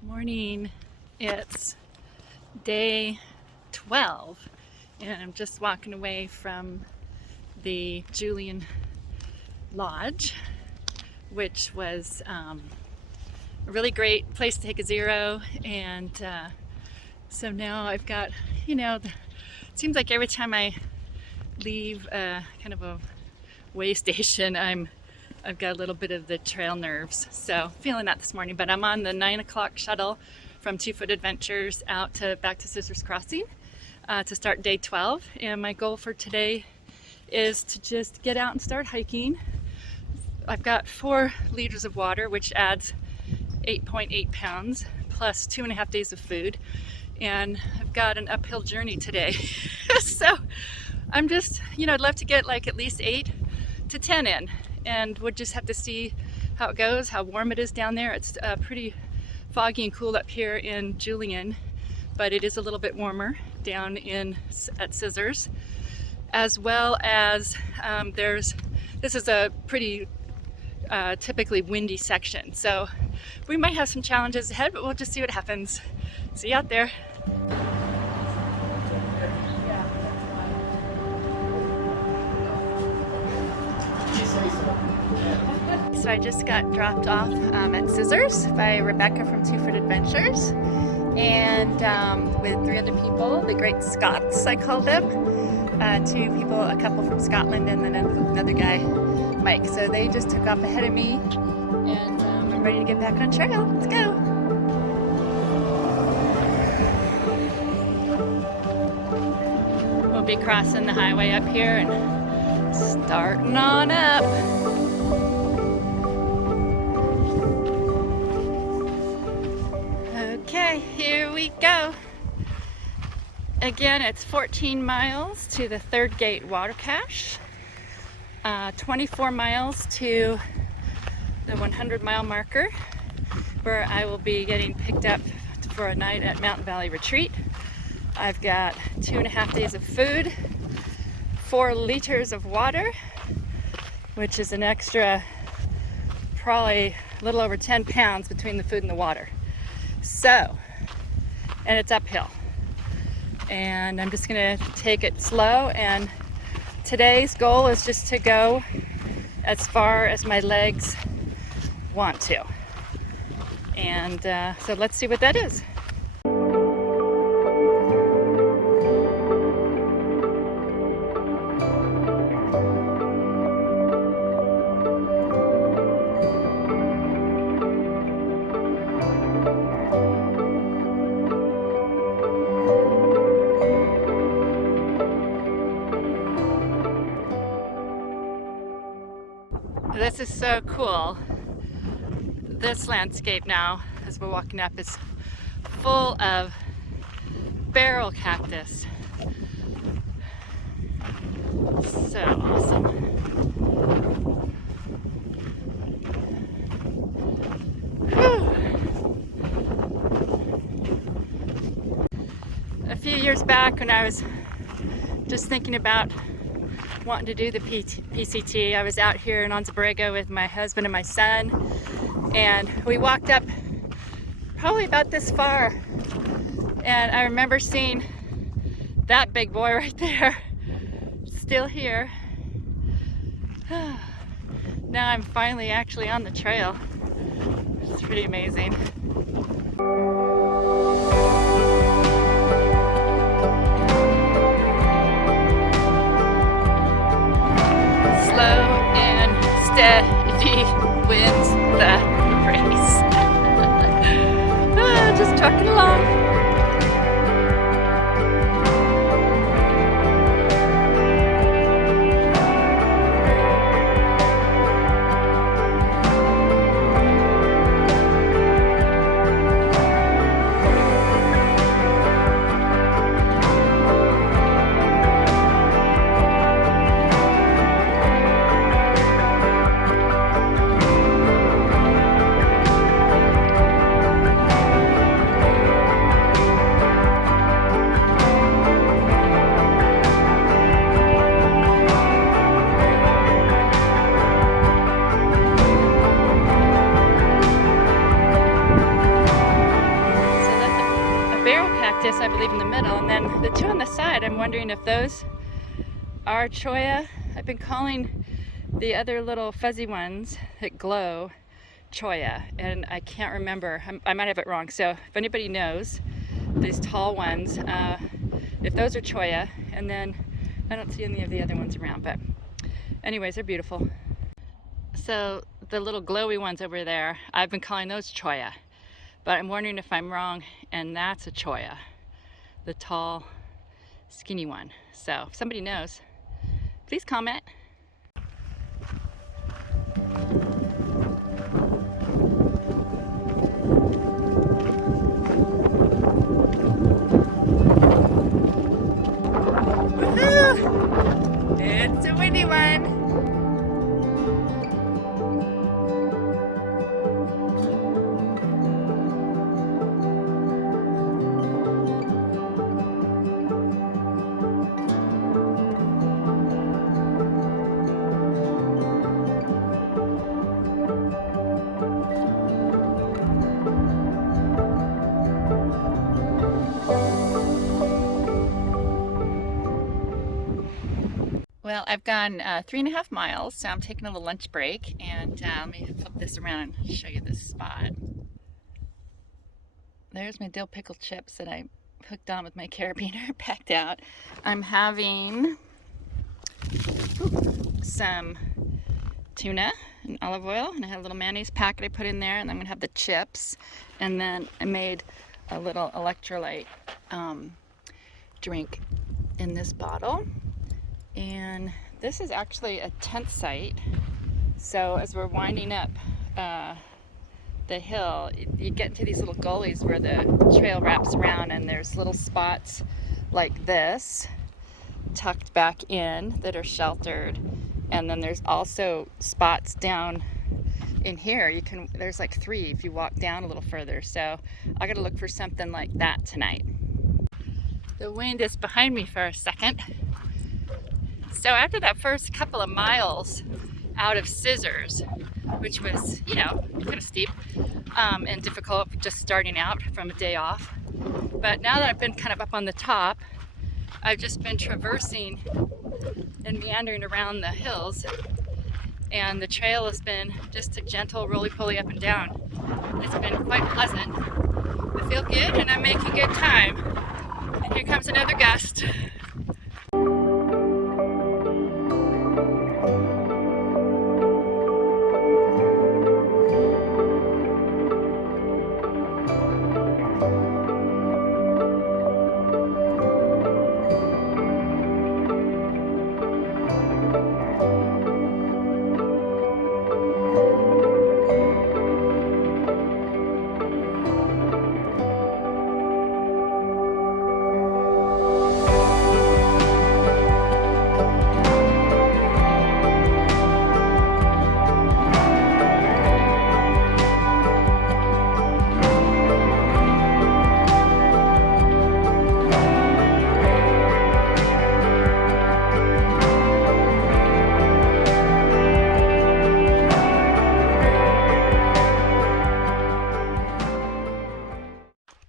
Good morning. It's day 12 and I'm just walking away from the Julian Lodge, which was a really great place to take a zero. And so now I've got, it seems like every time I leave kind of a way station, I've got a little bit of the trail nerves, so feeling that this morning. But I'm on the 9 o'clock shuttle from 2 Foot Adventures out to back to Scissors Crossing to start day 12. And my goal for today is to just get out and start hiking. I've got 4 liters of water, which adds 8.8 pounds plus 2.5 days of food, and I've got an uphill journey today. So I'm just, I'd love to get like at least 8 to 10 in, and we'll just have to see how it goes, how warm it is down there. It's pretty foggy and cool up here in Julian, but it is a little bit warmer down at Scissors, as well as this is a pretty typically windy section, so we might have some challenges ahead, but we'll just see what happens. See you out there. So I just got dropped off at Scissors by Rebecca from 2 Foot Adventures, and with 3 other people, the Great Scots, I call them. 2 people, a couple from Scotland, and then another guy, Mike. So they just took off ahead of me, and I'm ready to get back on trail. Let's go. We'll be crossing the highway up here and starting on up. Okay, here we go. Again, it's 14 miles to the third gate water cache, 24 miles to the 100-mile marker, where I will be getting picked up for a night at Mountain Valley Retreat. I've got 2.5 days of food, 4 liters of water, which is an extra probably a little over 10 pounds between the food and the water. So, and it's uphill, and I'm just gonna take it slow, and today's goal is just to go as far as my legs want to, and so let's see what that is. This is so cool. This landscape now, as we're walking up, is full of barrel cactus. So awesome. Whew. A few years back, when I was just thinking about wanting to do the PCT, I was out here in Onza Borrego with my husband and my son, and we walked up probably about this far, and I remember seeing that big boy right there, still here. Now I'm finally actually on the trail. It's pretty amazing. Steady wins the race. Just trucking along. cactus, I believe, in the middle, and then the two on the side, I'm wondering if those are cholla. I've been calling the other little fuzzy ones that glow cholla, and I can't remember. I might have it wrong, so if anybody knows, these tall ones, if those are cholla, and then I don't see any of the other ones around, but anyways, they're beautiful. So the little glowy ones over there, I've been calling those cholla, but I'm wondering if I'm wrong, and that's a cholla, the tall, skinny one. So if somebody knows, please comment. Woohoo! It's a windy one. Well, I've gone 3.5 miles, so I'm taking a little lunch break, and let me flip this around and show you this spot. There's my dill pickle chips that I hooked on with my carabiner, packed out. I'm having some tuna and olive oil, and I had a little mayonnaise packet I put in there, and I'm gonna have the chips, and then I made a little electrolyte drink in this bottle. And this is actually a tent site, so as we're winding up the hill, you get into these little gullies where the trail wraps around, and there's little spots like this tucked back in that are sheltered, and then there's also spots down in here. There's like 3 if you walk down a little further, so I gotta look for something like that tonight. The wind is behind me for a second. So after that first couple of miles out of Scissors, which was, kind of steep and difficult just starting out from a day off, but now that I've been kind of up on the top, I've just been traversing and meandering around the hills, and the trail has been just a gentle roly-poly up and down. It's been quite pleasant. I feel good, and I'm making good time. And here comes another gust.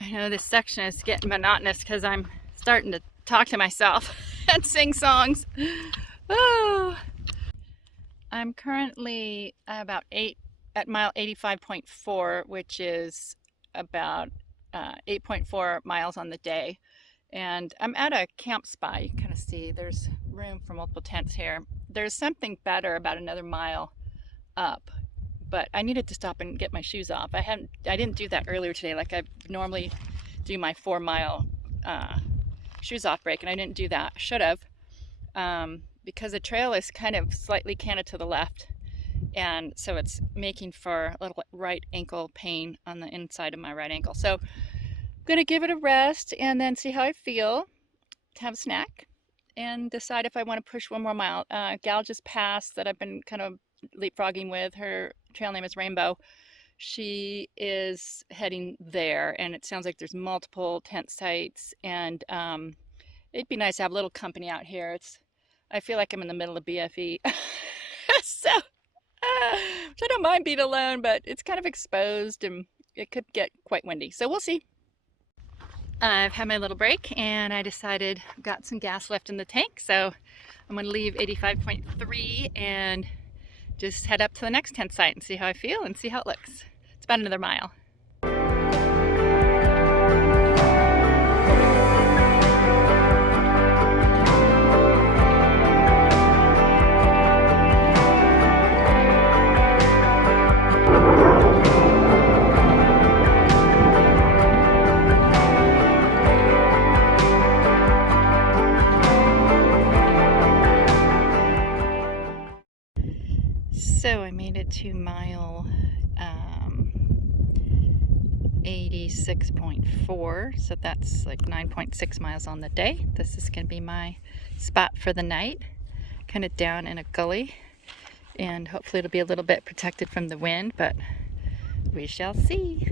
I know this section is getting monotonous because I'm starting to talk to myself and sing songs. Oh. I'm currently about at mile 85.4, which is about 8.4 miles on the day. And I'm at a camp spot. You can kind of see there's room for multiple tents here. There's something better about another mile up, but I needed to stop and get my shoes off. I didn't do that earlier today, like I normally do my 4-mile shoes off break, and I didn't do that. I should have, because the trail is kind of slightly canted to the left, and so it's making for a little right ankle pain on the inside of my right ankle. So I'm gonna give it a rest and then see how I feel, have a snack, and decide if I want to push 1 more mile. Gal just passed that I've been kind of leapfrogging with. Her trail name is Rainbow. She is heading there, and it sounds like there's multiple tent sites, and it'd be nice to have a little company out here. I feel like I'm in the middle of BFE. So which I don't mind being alone, but it's kind of exposed and it could get quite windy, so we'll see. I've had my little break and I decided I've got some gas left in the tank, so I'm going to leave 85.3 and just head up to the next tent site and see how I feel and see how it looks. It's about another mile. So I made it to mile 86.4, so that's like 9.6 miles on the day. This is going to be my spot for the night, kind of down in a gully, and hopefully it'll be a little bit protected from the wind, but we shall see.